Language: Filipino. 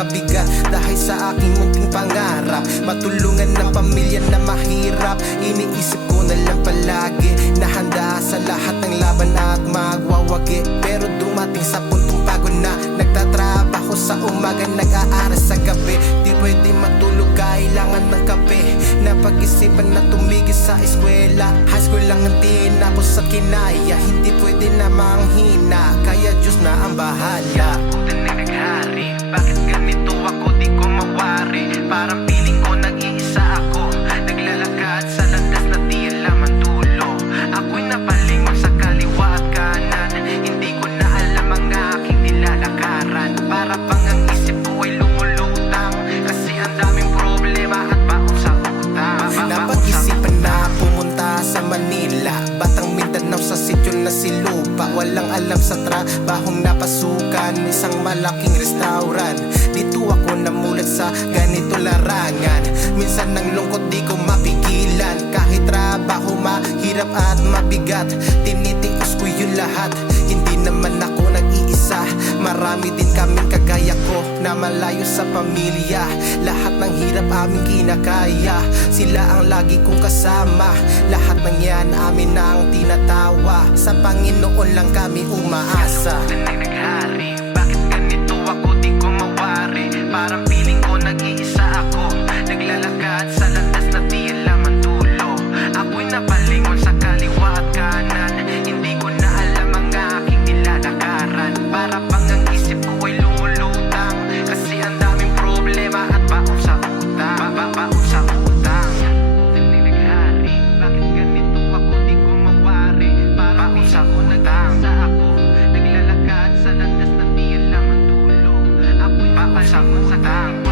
mabigat dahil sa aking munting pangarap. Matulungan ng pamilya na mahirap. Iniisip ko na lang palagi na handa sa lahat ng laban at magwawagi. Pero dumating sa puntong pagod na, nagtatrabaho sa umaga, nag-aaral sa gabi. Di pwede matulog, kailangan ng kape. Napag-isipan na tumigil sa eskwela. High school lang ang tinapos sa kinaya. Hindi pwede na manghina, kaya Diyos na ang bahala. Puta na naghari, bakit ganito ako di ko mawari? Parang piling ko nag-iisa ako, naglalakad sa landas na di alam ang dulo. Ako'y napalingon sa kaliwa at kanan, hindi ko na alam ang aking nilalakaran. Para bang ang isip ko ay lumulutang, kasi ang daming problema at baon sa utang. Napag-isipan na pumunta sa Manila, Batang Mindanao sa sityo na si Lupa. Walang alam sa trabahong napasukan, isang malaking restaurant. Dito ako namulat sa ganito larangan. Minsan ng lungkot di ko mapigilan, kahit trabaho mahirap at mabigat. Tinitiis ko yung lahat, hindi naman ako nag-iisa. Marami din kaming kagaya ko na malayo sa pamilya. Lahat ng hirap aming kinakaya, sila ang lagi kong kasama. Lahat ng yan amin na ang tinatawa, sa Panginoon lang kami umaasa. Puta na naghari, bakit ganito ako di ko mawari? Parang piling ko nag-iisa ako, naglalakad sa landas na di alam ang dulo. Ako'y napalingon sa kaliwa at kanan, hindi ko na alam ang aking nilalakaran. Para bang ang isip ko ay lumulutang, kasi ang daming problema at baon sa utang. Baon sa utang. Puta na naghari, bakit ganito ako di ko mawari? Parang baon sa utang. Ako naglalakad sa landas na di alam ang dulo. Ako'y baon sa utang.